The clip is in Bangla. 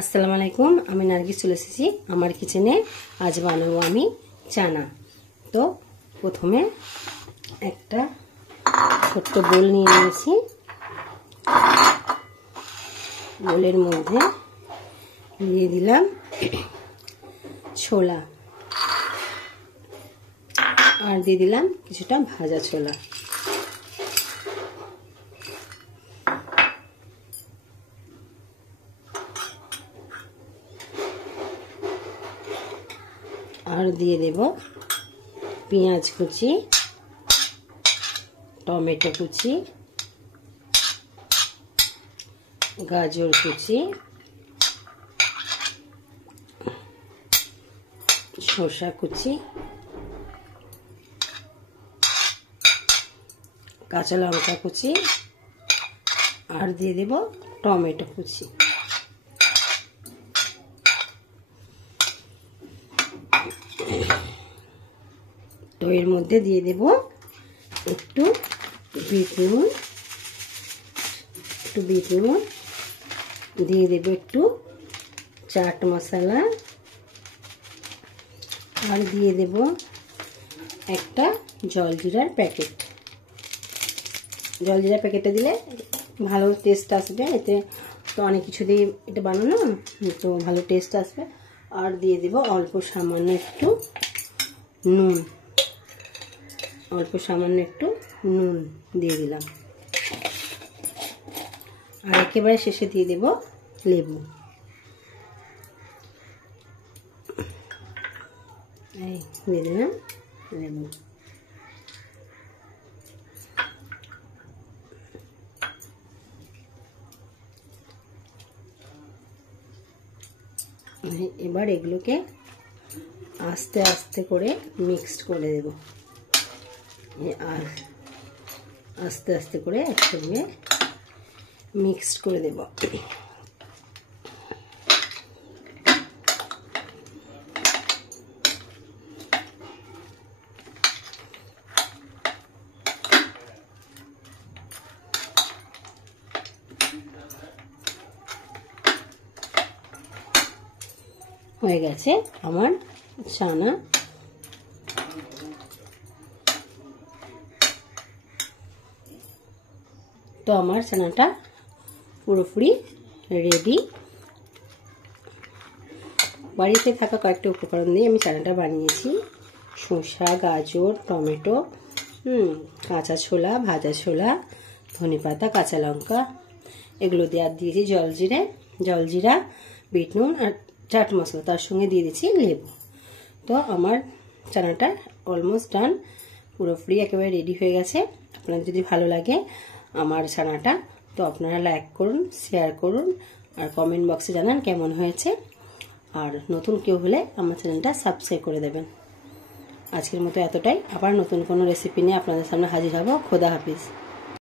আসসালামু আলাইকুম। আমি নার্গিস চলে এসেছি আমার কিচেনে। আজ বানাবো আমি চানা। তো প্রথমে একটা ছোট্ট বোল নিয়ে নিয়েছি। বোলের মধ্যে দিয়ে দিলাম ছোলা আর দিয়ে দিলাম কিছুটা ভাজা ছোলা। আর দিয়ে দেব পেঁয়াজ কুচি, টমেটো কুচি, গাজর কুচি, শসা কুচি, কাঁচা লঙ্কা কুচি আর দিয়ে দেব টমেটো কুচি। তো এর মধ্যে দিয়ে দেব একটু বিট নুন, দিয়ে দেব একটু চাট মশলা আর দিয়ে দেব একটা জলজিরার প্যাকেট। জলজিরার প্যাকেটটা দিলে ভালো টেস্ট আসবে, এতে তো অনেক কিছু দিয়ে এটা বানানো, তো ভালো টেস্ট আসবে। আর দিয়ে দেব অল্প সামান্য একটু নুন, দিয়ে দিলাম। আর একেবারে শেষে দিয়ে দেব লেবু। এই দিয়ে দিলাম লেবু। এবার এগুলোকে আস্তে আস্তে করে মিক্সড করে দেব। আর আস্তে আস্তে করে একসঙ্গে মিক্সড করে দেব। হয়ে গেছে আমার চানা। তো আমার চানাটা পুরোপুরি রেডি। বাড়িতে থাকা কয়েকটা উপকরণ দিয়ে আমি চানাটা বানিয়েছি। শসা, গাজর, টমেটো, কাঁচা ছোলা, ভাজা ছোলা, ধনেপাতা, কাঁচা লঙ্কা, এগুলো দিয়ে আর দিয়েছি জলজিরা, বিট নুন আর চাট মশলা, তার সঙ্গে দিয়ে দিচ্ছি লেবু। তো আমার চানাটা অলমোস্ট ডান, পুরোপুরি একেবারে রেডি হয়ে গেছে। আপনাদের যদি ভালো লাগে আমার চানাটা, তো আপনারা লাইক করুন, শেয়ার করুন আর কমেন্ট বক্সে জানান কেমন হয়েছে। আর নতুন কেউ হলে আমার চ্যানেলটা সাবস্ক্রাইব করে দেবেন। আজকের মতো এতটাই। আবার নতুন কোনো রেসিপি নিয়ে আপনাদের সামনে হাজির হব। খোদা হাফিজ।